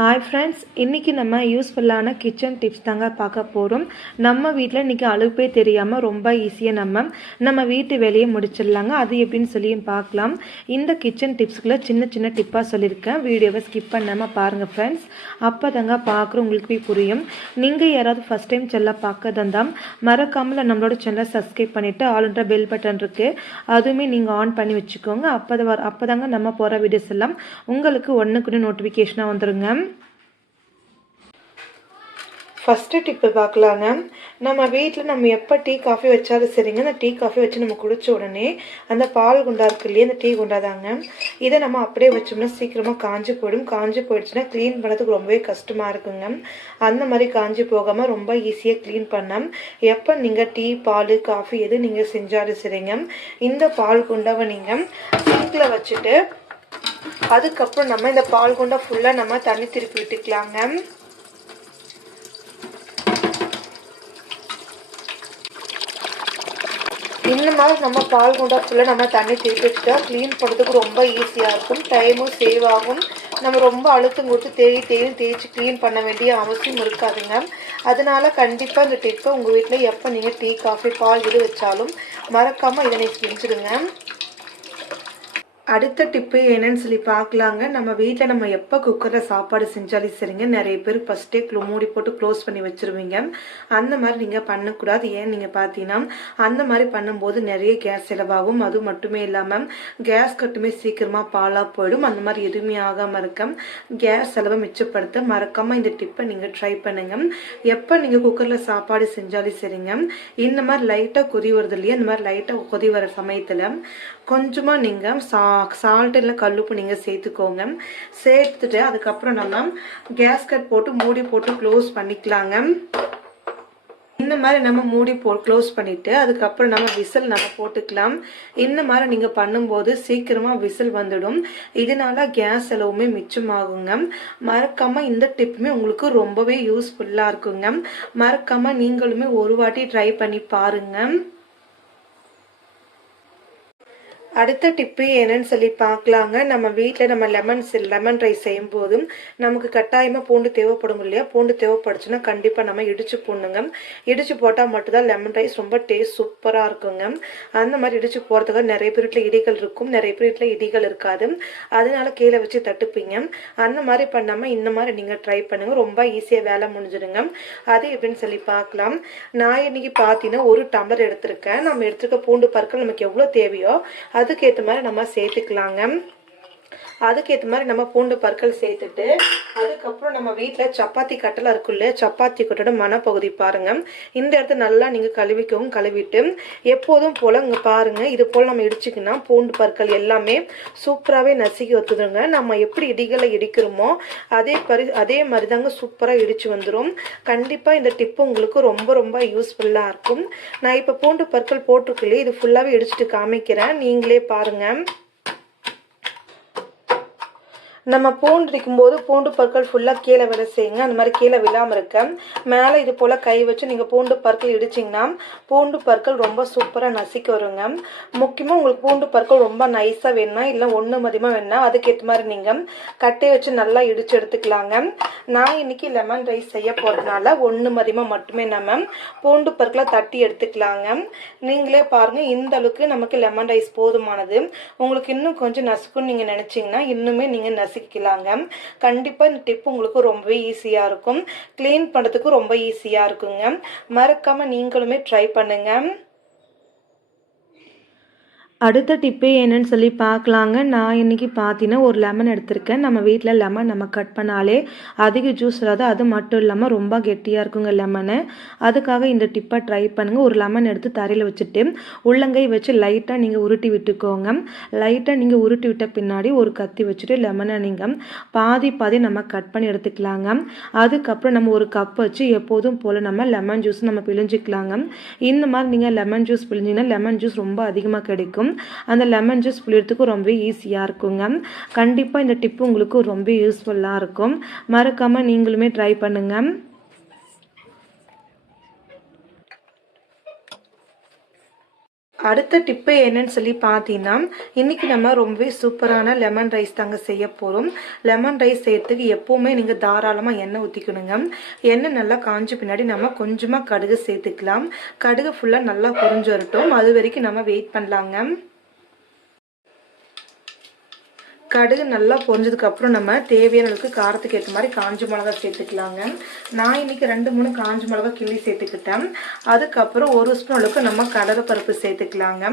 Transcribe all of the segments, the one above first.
Hi friends இன்றைக்கி நம்ம யூஸ்ஃபுல்லான கிச்சன் டிப்ஸ் தாங்க பார்க்க போகிறோம் நம்ம வீட்டில் இன்றைக்கி அழுப்பே தெரியாமல் ரொம்ப ஈஸியாக நம்ம நம்ம வீட்டு வேலையை முடிச்சிடலாங்க. அது எப்படின்னு சொல்லியும் பார்க்கலாம். இந்த கிச்சன் டிப்ஸுக்குள்ள சின்ன சின்ன டிப்பாக சொல்லியிருக்கேன். வீடியோவை ஸ்கிப் பண்ணாமல் பாருங்கள் ஃப்ரெண்ட்ஸ் அப்போ தாங்க பார்க்குற உங்களுக்கு போய் புரியும். நீங்கள் யாராவது ஃபஸ்ட் டைம் செல்ல பார்க்கறதாம் மறக்காமல் நம்மளோட சேனலை சப்ஸ்கிரைப் பண்ணிவிட்டு ஆளுன்ற பெல் பட்டன் இருக்குது அதுவுமே நீங்கள் ஆன் பண்ணி வச்சுக்கோங்க. அப்போ அப்போ தாங்க நம்ம போகிற வீடியோஸ் எல்லாம் உங்களுக்கு ஒன்றுக்குன்னு நோட்டிஃபிகேஷனாக வந்துடுங்க ஃபஸ்ட்டு டிப்பு பார்க்கலாங்க நம்ம வீட்டில் நம்ம எப்போ டீ காஃபி வச்சாலும் சரிங்க. அந்த டீ காஃபி வச்சு நம்ம குடித்த உடனே அந்த பால் குண்டா இருக்கு இல்லையா அந்த டீ குண்டா தாங்க. இதை நம்ம அப்படியே வச்சோம்னா சீக்கிரமாக காஞ்சி போயிடும். காஞ்சி போயிடுச்சுன்னா க்ளீன் பண்ணுறதுக்கு ரொம்பவே கஷ்டமாக இருக்குங்க. அந்த மாதிரி காஞ்சி போகாமல் ரொம்ப ஈஸியாக க்ளீன் பண்ண. எப்போ நீங்கள் டீ பால் காஃபி எது நீங்கள் செஞ்சாலும் சரிங்க. இந்த பால் குண்டாவை நீங்கள் சிங்கில் வச்சுட்டு அதுக்கப்புறம் நம்ம இந்த பால் குண்டா ஃபுல்லாக நம்ம தண்ணி திருப்பி விட்டுக்கலாங்க. இந்த மாதிரி நம்ம பால் குண்டா நம்ம தண்ணி திருப்பி வச்சுட்டா க்ளீன் பண்ணுறதுக்கு ரொம்ப ஈஸியாக இருக்கும். டைமும் சேவ் ஆகும். நம்ம ரொம்ப அழுத்தம் கொடுத்து தேய் தேயும் தேய்ச்சி க்ளீன் பண்ண வேண்டிய அவசியம் இருக்காதுங்க அதனால கண்டிப்பாக இந்த டிப்பை உங்கள் வீட்டில் எப்போ நீங்கள் டீ காஃபி பால் இது வச்சாலும் மறக்காமல் இதை நீங்கள் செஞ்சுடுங்க. அடுத்த டிப்பு என்னன்னு சொல்லி பார்க்கலாங்க. நம்ம வீட்டில் நம்ம எப்போ குக்கரில் சாப்பாடு செஞ்சாலும் சரிங்க. நிறைய பேர் ஃபஸ்ட்டே க்ளோ மூடி போட்டு க்ளோஸ் பண்ணி வச்சுருவீங்க. அந்த மாதிரி நீங்கள் பண்ணக்கூடாது. ஏன் நீங்கள் பார்த்தீங்கன்னா அந்த மாதிரி பண்ணும்போது நிறைய கேஸ் செலவாகும். அது மட்டுமே இல்லாமல் கேஸ் கட்டுமே சீக்கிரமாக பாலாக போயிடும். அந்த மாதிரி எதுவுமே ஆகாமல் இருக்க கேஸ் செலவை மிச்சப்படுத்த மறக்காமல் இந்த டிப்பை நீங்கள் ட்ரை பண்ணுங்க. எப்போ நீங்கள் குக்கரில் சாப்பாடு செஞ்சாலும் சரிங்க. இந்த மாதிரி லைட்டாக கொதி வருது இல்லையா? இந்த மாதிரி லைட்டாக கொதி வர சமயத்தில் கொஞ்சமாக நீங்கள் சா சால்ட் இல்லை கல்லுப்பு நீங்கள் சேர்த்துக்கோங்க. சேர்த்துட்டு அதுக்கப்புறம் நம்ம கேஸ் கட் போட்டு மூடி போட்டு க்ளோஸ் பண்ணிக்கலாங்க. இந்த மாதிரி நம்ம மூடி போ க்ளோஸ் பண்ணிவிட்டு அதுக்கப்புறம் நம்ம விசில் நம்ம போட்டுக்கலாம். இந்த மாதிரி நீங்கள் பண்ணும்போது சீக்கிரமாக விசில் வந்துடும். இதனால கேஸ் செலவுமே மிச்சமாகுங்க. மறக்காமல் இந்த டிப்புமே உங்களுக்கு ரொம்பவே யூஸ்ஃபுல்லாக இருக்குங்க. மறக்காமல் நீங்களுமே ஒரு வாட்டி ட்ரை பண்ணி பாருங்கள் அடுத்த டிப்பு என்னன்னு சொல்லி பார்க்கலாங்க. நம்ம வீட்டில் நம்ம லெமன் லெமன் ரைஸ் செய்யும் போதும் நமக்கு கட்டாயமாக பூண்டு தேவைப்படும் இல்லையா? பூண்டு தேவைப்படுச்சுன்னா கண்டிப்பாக நம்ம இடிச்சு போடணுங்க இடிச்சு போட்டால் மட்டும்தான் லெமன் ரைஸ் ரொம்ப டேஸ்ட் சூப்பராக இருக்குங்க. அந்த மாதிரி இடிச்சு போகிறதுக்காக நிறைய பேர் வீட்டில் இடிகள் இருக்கும். நிறைய பேர் வீட்டில் இடிகள் இருக்காது. அதனால கீழே வச்சு தட்டுப்பீங்க. அந்த மாதிரி பண்ணாமல் இந்த மாதிரி நீங்கள் ட்ரை பண்ணுங்க. ரொம்ப ஈஸியாக வேலை முடிஞ்சிடுங்க. அது எப்படின்னு சொல்லி பார்க்கலாம். நான் இன்னைக்கு பார்த்தீங்கன்னா ஒரு டம்ளர் எடுத்திருக்கேன். நம்ம எடுத்துருக்க பூண்டு பற்கள் நமக்கு எவ்வளோ தேவையோ அது அதுக்கேற்ற மாதிரி நம்ம சேர்த்துக்கலாங்க. அதுக்கேற்ற மாதிரி நம்ம பூண்டு பற்கள் சேர்த்துட்டு அதுக்கப்புறம் நம்ம வீட்டில் சப்பாத்தி கட்டலாம் இருக்குல்ல சப்பாத்தி கட்டோட மனப்பகுதி பாருங்கள் இந்த இடத்த நல்லா நீங்கள் கழுவிக்கவும் கழுவிட்டு எப்போதும் போல் இங்கே பாருங்க. இது போல் நம்ம இடிச்சிக்கினா பூண்டு பற்கள் எல்லாமே சூப்பராகவே நசுக்கி ஒத்துதுங்க. நம்ம எப்படி இடிகளை இடிக்கிறோமோ அதே பரி அதே மாதிரி தாங்க சூப்பராக இடித்து வந்துடும் கண்டிப்பாக இந்த டிப்பு உங்களுக்கு ரொம்ப ரொம்ப யூஸ்ஃபுல்லாக இருக்கும். நான் இப்போ பூண்டு பற்கள் போட்டிருக்குள்ளே இது ஃபுல்லாகவே இடிச்சிட்டு காமிக்கிறேன். நீங்களே பாருங்கள் நம்ம பூண்டு இருக்கும்போது பூண்டு பற்கள் ஃபுல்லாக கீழே விட செய்யுங்க அந்த மாதிரி கீழே விழாமல் இருக்க. மேலே இது போல் கை வச்சு நீங்கள் பூண்டு பற்கள் இடிச்சிங்கன்னா பூண்டு பற்கள் ரொம்ப சூப்பராக நசிக்க வருங்க. முக்கியமாக உங்களுக்கு பூண்டு பற்கள் ரொம்ப நைஸாக வேணும்னா இல்லை ஒன்று மதியமாக வேணும்னா அதுக்கேற்ற மாதிரி நீங்கள் கட்டையை வச்சு நல்லா இடித்து எடுத்துக்கலாங்க. நான் இன்னைக்கு லெமன் ரைஸ் செய்ய போகிறதுனால ஒன்று மதியமாக மட்டுமே நம்ம பூண்டு பற்களை தட்டி எடுத்துக்கலாங்க. நீங்களே பாருங்கள் இந்த அளவுக்கு நமக்கு லெமன் ரைஸ் போதுமானது. உங்களுக்கு இன்னும் கொஞ்சம் நசுக்குன்னு நீங்கள் நினச்சிங்கன்னா இன்னுமே நீங்கள் நசி நசுக்கிக்கலாங்க கண்டிப்பாக இந்த டிப் உங்களுக்கு ரொம்பவே ஈஸியாக இருக்கும். க்ளீன் பண்ணுறதுக்கு ரொம்ப ஈஸியாக இருக்குங்க. மறக்காமல் நீங்களுமே ட்ரை பண்ணுங்கள் அடுத்த டிப்பு என்னன்னு சொல்லி பார்க்கலாங்க. நான் இன்றைக்கி பார்த்தீங்கன்னா ஒரு லெமன் எடுத்திருக்கேன். நம்ம வீட்டில் லெமன் நம்ம கட் பண்ணாலே அதிக ஜூஸ் வராது அது மட்டும் இல்லாமல் ரொம்ப கெட்டியாக இருக்குங்க லெமனு அதுக்காக இந்த டிப்பை ட்ரை பண்ணுங்கள் ஒரு லெமன் எடுத்து தரையில் வச்சுட்டு உள்ளங்கை வச்சு லைட்டாக நீங்கள் உருட்டி விட்டுக்கோங்க. லைட்டாக நீங்கள் உருட்டி விட்ட பின்னாடி ஒரு கத்தி வச்சுட்டு லெமனை நீங்கள் பாதி பாதி நம்ம கட் பண்ணி எடுத்துக்கலாங்க. அதுக்கப்புறம் நம்ம ஒரு கப் வச்சு எப்போதும் போல் நம்ம லெமன் ஜூஸ் நம்ம பிழிஞ்சிக்கலாங்க. இந்த மாதிரி நீங்கள் லெமன் ஜூஸ் பிழிஞ்சிங்கன்னா லெமன் ஜூஸ் ரொம்ப அதிகமாக கிடைக்கும். அந்த லெமன் ஜூஸ் புளியறதுக்கு ரொம்ப ஈஸியாக இருக்குங்க. கண்டிப்பாக இந்த டிப்பு உங்களுக்கு ரொம்ப யூஸ்ஃபுல்லாக இருக்கும். மறக்காமல் நீங்களுமே ட்ரை பண்ணுங்கள் அடுத்த டிப்பு என்னன்னு சொல்லி பார்த்தீங்கன்னா இன்னைக்கு நம்ம ரொம்பவே சூப்பரான லெமன் ரைஸ் தாங்க செய்ய போகிறோம் லெமன் ரைஸ் செய்யறதுக்கு எப்போவுமே நீங்கள் தாராளமாக எண்ணெய் ஊற்றிக்கணுங்க எண்ணெய் நல்லா காஞ்ச பின்னாடி நம்ம கொஞ்சமாக கடுகு சேர்த்துக்கலாம். கடுகு ஃபுல்லாக நல்லா பொறிஞ்சு வரட்டும். அது வரைக்கும் நம்ம வெயிட் பண்ணலாங்க. கடுகு நல்லா பொரிஞ்சதுக்கப்புறம் நம்ம தேவையான அளவுக்கு காரத்துக்கு ஏற்ற மாதிரி காஞ்ச மிளகா சேர்த்துக்கலாங்க. நான் இன்னைக்கு ரெண்டு மூணு காஞ்ச மிளகா கிள்ளி சேர்த்துக்கிட்டேன். அதுக்கப்புறம் ஒரு ஸ்பூன் அளவுக்கு நம்ம கடலைப்பருப்பு சேர்த்துக்கலாங்க.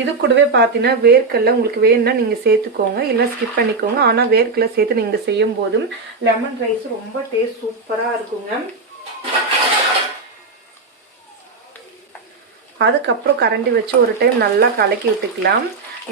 இது கூடவே பார்த்தீங்கன்னா வேர்க்கடலை உங்களுக்கு வேணும்னா நீங்கள் சேர்த்துக்கோங்க. இல்லை ஸ்கிப் பண்ணிக்கோங்க. ஆனால் வேர்க்கடலை சேர்த்து நீங்கள் செய்யும் போதும் லெமன் ரைஸ் ரொம்ப டேஸ்ட் சூப்பராக இருக்குங்க. அதுக்கப்புறம் கரண்டி வச்சு ஒரு டைம் நல்லா கலக்கி விட்டுக்கலாம்.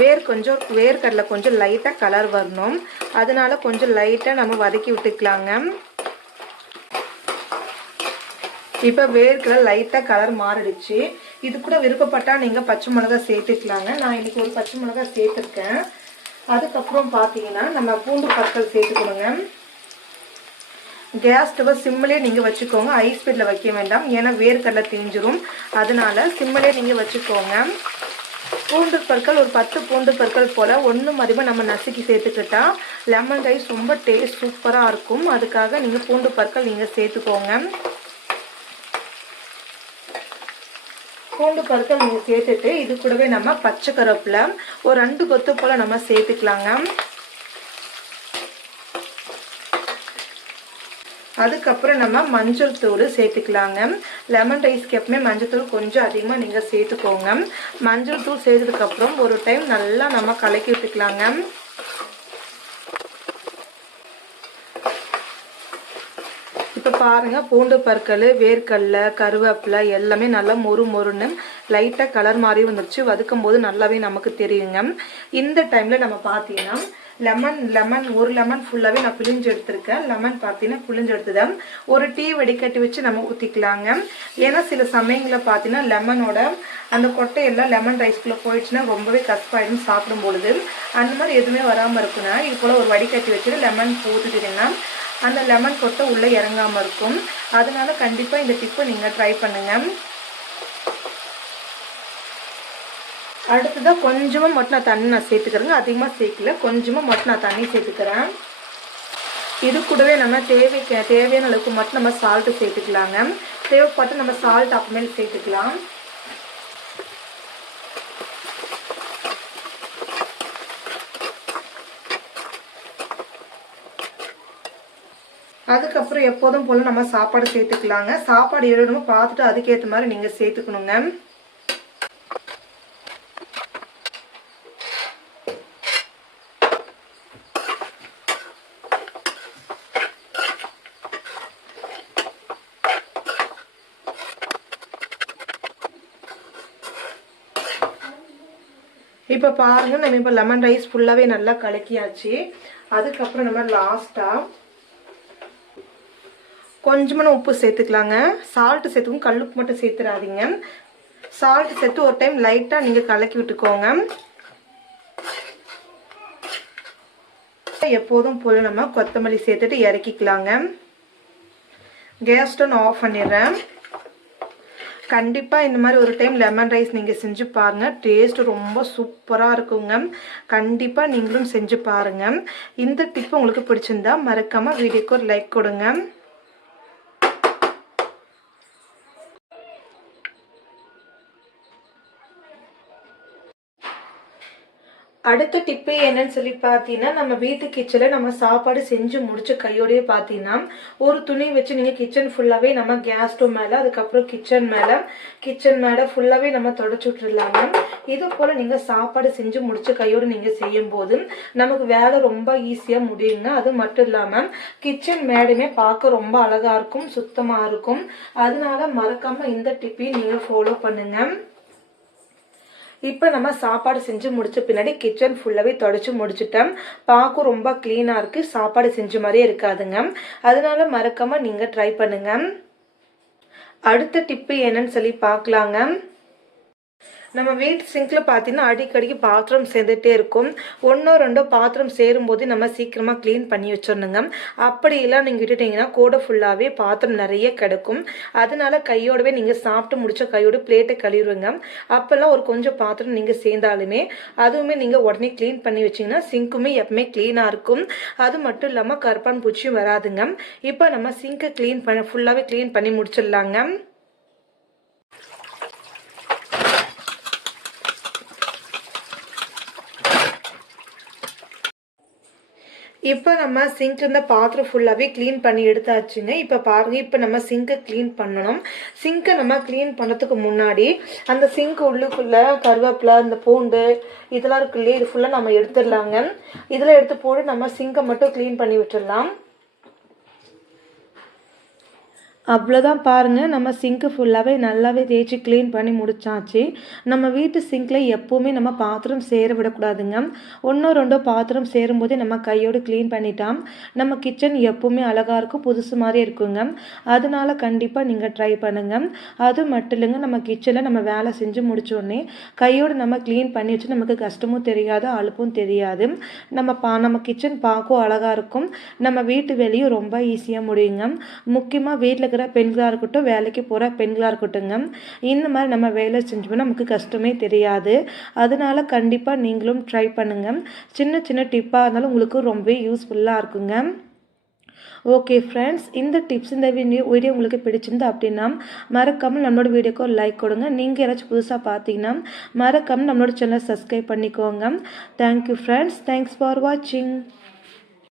வேர் கொஞ்சம் வேர்க்கடலை கொஞ்சம் லைட்டாக கலர் வரணும். அதனால கொஞ்சம் லைட்டாக நம்ம வதக்கி விட்டுக்கலாங்க. இப்போ வேர்க்கடலை லைட்டாக கலர் மாறிடுச்சு. இது கூட விருப்பப்பட்டால் நீங்கள் பச்சை மிளகா சேர்த்துக்கலாங்க. நான் இன்றைக்கி ஒரு பச்சை மிளகா சேர்த்துருக்கேன். அதுக்கப்புறம் பார்த்தீங்கன்னா நம்ம பூண்டு பற்கள் சேர்த்துக்கணுங்க. கேஸ் ஸ்டவ் சிம்மிலே நீங்கள் வச்சுக்கோங்க. ஹை ஸ்பீடில் வைக்க வேண்டாம். ஏன்னா வேர்க்கடலை தீஞ்சிரும் அதனால சிம்மிலே நீங்கள் வச்சுக்கோங்க. பூண்டு பற்கள் ஒரு பத்து பூண்டு பற்கள் போல் ஒன்றும் அதிகமாக நம்ம நசுக்கி சேர்த்துக்கிட்டா லெமன் ரைஸ் ரொம்ப டேஸ்ட் சூப்பராக இருக்கும். அதுக்காக நீங்கள் பூண்டு பற்கள் நீங்கள் சேர்த்துக்கோங்க. பூண்டு பற்கள் நீங்கள் சேர்த்துட்டு இது கூடவே நம்ம பச்சை கருவேப்பிலை ஒரு ரெண்டு கொத்து போல் நம்ம சேர்த்துக்கலாங்க. அதுக்கப்புறம் நம்ம மஞ்சள் தூள் சேர்த்துக்கலாங்க. லெமன் ரைஸ்க்கு எப்பவுமே மஞ்சள் தூள் கொஞ்சம் அதிகமாக நீங்கள் சேர்த்துக்கோங்க. மஞ்சள் தூள் சேர்த்ததுக்கப்புறம் ஒரு டைம் நல்லா நம்ம கலக்கி விட்டுக்கலாங்க. இப்போ பாருங்க பூண்டு பற்கள் வேர்க்கடலை கருவேப்பிலை எல்லாமே நல்லா மொறு மொறுன்னு லைட்டாக கலர் மாதிரி வந்துருச்சு. வதக்கும் போது நல்லாவே நமக்கு தெரியுங்க. இந்த டைமில் நம்ம பார்த்தீங்கன்னா லெமன் லெமன் ஒரு லெமன் ஃபுல்லாகவே நான் புளிஞ்சு எடுத்திருக்கேன். லெமன் பார்த்தீங்கன்னா புளிஞ்சு எடுத்துதான். ஒரு டீ வடிகட்டி வச்சு நம்ம ஊற்றிக்கலாங்க ஏன்னா சில சமயங்களில் பார்த்தீங்கன்னா லெமனோட அந்த கொட்டையெல்லாம் லெமன் ரைஸ்குள்ளே போயிடுச்சுன்னா ரொம்பவே கஷ்டமாயிடும் சாப்பிடும் பொழுது அந்த மாதிரி எதுவுமே வராமல் இருக்குன்னா இது போல் ஒரு வடிகட்டி வச்சுட்டு லெமன் ஊற்றிக்கிட்டிங்கன்னா அந்த லெமன் கொட்டை உள்ளே இறங்காமல் இருக்கும். அதனால கண்டிப்பாக இந்த டிப்பை நீங்கள் ட்ரை பண்ணுங்கள் அடுத்ததாக கொஞ்சமாக மட்டும் நான் தண்ணி நான் சேர்த்துக்கிறேங்க. அதிகமாக சேர்க்கல. கொஞ்சமாக மட்டும் நான் தண்ணி சேர்த்துக்கிறேன். இது கூடவே நம்ம தேவைக்கு தேவையான அளவுக்கு மட்டும் நம்ம சால்ட்டு சேர்த்துக்கலாங்க. தேவைப்பட்டு நம்ம சால்ட் அப்புறமேல் சேர்த்துக்கலாம். அதுக்கப்புறம் எப்போதும் போல் நம்ம சாப்பாடு சேர்த்துக்கலாங்க. சாப்பாடு எவ்வளோ பார்த்துட்டு அதுக்கேற்ற மாதிரி நீங்கள் சேர்த்துக்கணுங்க. இப்போ பாருங்க நம்ம இப்போ லெமன் ரைஸ் ஃபுல்லாகவே நல்லா கலக்கியாச்சு. அதுக்கப்புறம் நம்ம லாஸ்ட்டாக கொஞ்சமான உப்பு சேர்த்துக்கலாங்க. சால்ட்டு சேர்த்துக்கும் கல்லுப்பு மட்டும் சேர்த்துடாதீங்க சால்ட் சேர்த்து ஒரு டைம் லைட்டாக நீங்கள் கலக்கி விட்டுக்கோங்க. எப்போதும் போல நம்ம கொத்தமல்லி சேர்த்துட்டு இறக்கிக்கலாங்க. கேஸ் ஸ்டவ் ஆஃப் பண்ணிடுறேன். கண்டிப்பாக இந்த மாதிரி ஒரு டைம் லெமன் ரைஸ் நீங்கள் செஞ்சு பாருங்கள் டேஸ்ட் ரொம்ப சூப்பராக இருக்குங்க. கண்டிப்பாக நீங்களும் செஞ்சு பாருங்கள் இந்த டிப் உங்களுக்கு பிடிச்சிருந்தா மறக்காமல் வீடியோக்கு ஒரு லைக் கொடுங்க. அடுத்த டிப்பு என்னன்னு சொல்லி பார்த்தீங்கன்னா நம்ம வீட்டு கிச்சனில் நம்ம சாப்பாடு செஞ்சு முடிச்சு கையோடயே பார்த்தீங்கன்னா ஒரு துணி வச்சு நீங்கள் கிச்சன் ஃபுல்லாகவே நம்ம கேஸ் ஸ்டவ் மேலே அதுக்கப்புறம் கிச்சன் மேலே கிச்சன் மேலே ஃபுல்லாகவே நம்ம தொடச்சி விட்டுருலாங்க இது போல் நீங்கள் சாப்பாடு செஞ்சு முடிச்சு கையோடு நீங்கள் செய்யும் போது நமக்கு வேலை ரொம்ப ஈஸியாக முடியுங்க. அது மட்டும் இல்லாமல் கிச்சன் மேடுமே பார்க்க ரொம்ப அழகாக இருக்கும் சுத்தமாக இருக்கும். அதனால மறக்காமல் இந்த டிப்பையும் நீங்கள் ஃபாலோ பண்ணுங்கள் இப்போ நம்ம சாப்பாடு செஞ்சு முடிச்ச பின்னாடி கிச்சன் ஃபுல்லாகவே தொடச்சி முடிச்சிட்டோம் பார்க்கும் ரொம்ப க்ளீனாக இருக்குது சாப்பாடு செஞ்ச மாதிரியே இருக்காதுங்க. அதனால மறக்காமல் நீங்கள் ட்ரை பண்ணுங்க. அடுத்த டிப்பு என்னன்னு சொல்லி பார்க்கலாங்க. நம்ம வீட்டு சிங்க்ல பார்த்தீங்கன்னா அடிக்கடிக்கு பாத்திரம் சேர்ந்துட்டே இருக்கும். ஒன்றோ ரெண்டோ பாத்திரம் சேரும்போது நம்ம சீக்கிரமாக க்ளீன் பண்ணி வச்சிடணுங்க. அப்படியெல்லாம் நீங்கள் விட்டுட்டீங்கன்னா கூட ஃபுல்லாகவே பாத்திரம் நிறைய கிடக்கும். அதனால கையோடவே நீங்கள் சாப்பிட்டு முடிச்ச கையோட பிளேட்டை கழுவிடுங்க. அப்போல்லாம் ஒரு கொஞ்சம் பாத்திரம் நீங்கள் சேர்ந்தாலுமே அதுவுமே நீங்கள் உடனே க்ளீன் பண்ணி வச்சிங்கன்னா சிங்க்குமே எப்பவுமே க்ளீனாக இருக்கும். அது மட்டும் இல்லாமல் கருப்பான் பூச்சியும் வராதுங்க. இப்போ நம்ம சிங்கை க்ளீன் பண்ண ஃபுல்லாகவே க்ளீன் பண்ணி முடிச்சிடலாங்க. இப்போ நம்ம சிங்க் இருந்த பாத்திரம் ஃபுல்லாகவே க்ளீன் பண்ணி எடுத்தாச்சுங்க. இப்போ பாருங்க இப்போ நம்ம சிங்கை க்ளீன் பண்ணணும். சிங்கை நம்ம க்ளீன் பண்ணுறதுக்கு முன்னாடி அந்த சிங்க் உள்ளுக்குள்ளே கருவேப்பிலை இந்த பூண்டு இதெல்லாம் இருக்கு இல்லையா இது ஃபுல்லாக நம்ம எடுத்துடலாங்க. இதில் எடுத்து போட்டு நம்ம சிங்கை மட்டும் க்ளீன் பண்ணி விட்டுடலாம். அவ்வளோதான் பாருங்கள் நம்ம சிங்க்கு ஃபுல்லாகவே நல்லாவே தேய்ச்சி க்ளீன் பண்ணி முடிச்சாச்சு. நம்ம வீட்டு சிங்கில் எப்போவுமே நம்ம பாத்திரம் சேர விடக்கூடாதுங்க. ஒன்றோ ரெண்டோ பாத்திரம் சேரும்போதே நம்ம கையோடு க்ளீன் பண்ணிட்டோம். நம்ம கிச்சன் எப்போவுமே அழகாக இருக்கும் புதுசு மாதிரி இருக்குங்க. அதனால கண்டிப்பாக நீங்கள் ட்ரை பண்ணுங்கள் அது மட்டும் இல்லைங்க நம்ம கிச்சனில் நம்ம வேலை செஞ்சு முடிச்சோடனே கையோடு நம்ம க்ளீன் பண்ணி வச்சு நமக்கு கஷ்டமும் தெரியாது அலுப்பும் தெரியாது. நம்ம பா நம்ம கிச்சன் பார்க்கவும் அழகாக இருக்கும். நம்ம வீட்டு வேலையும் ரொம்ப ஈஸியாக முடியுங்க. முக்கியமாக வீட்டில் இருக்கிற பெண்களாக இருக்கட்டும் வேலைக்கு போகிற பெண்களாக இருக்கட்டும்ங்க. இந்த மாதிரி நம்ம வேலை செஞ்சோம்னா நமக்கு கஷ்டமே தெரியாது. அதனால கண்டிப்பாக நீங்களும் ட்ரை பண்ணுங்கள் சின்ன சின்ன டிப்பாக இருந்தாலும் உங்களுக்கு ரொம்பவே யூஸ்ஃபுல்லாக இருக்குங்க. ஓகே ஃப்ரெண்ட்ஸ் இந்த டிப்ஸ் இந்த வீடியோ வீடியோ உங்களுக்கு பிடிச்சிருந்தா அப்படின்னா மறக்காமல் நம்மளோட வீடியோக்கு ஒரு லைக் கொடுங்க. நீங்கள் யாராச்சும் புதுசாக பார்த்தீங்கன்னா மறக்காமல் நம்மளோட சேனலை சப்ஸ்கிரைப் பண்ணிக்கோங்க. தேங்க்யூ ஃப்ரெண்ட்ஸ் தேங்க்ஸ் ஃபார் வாட்சிங்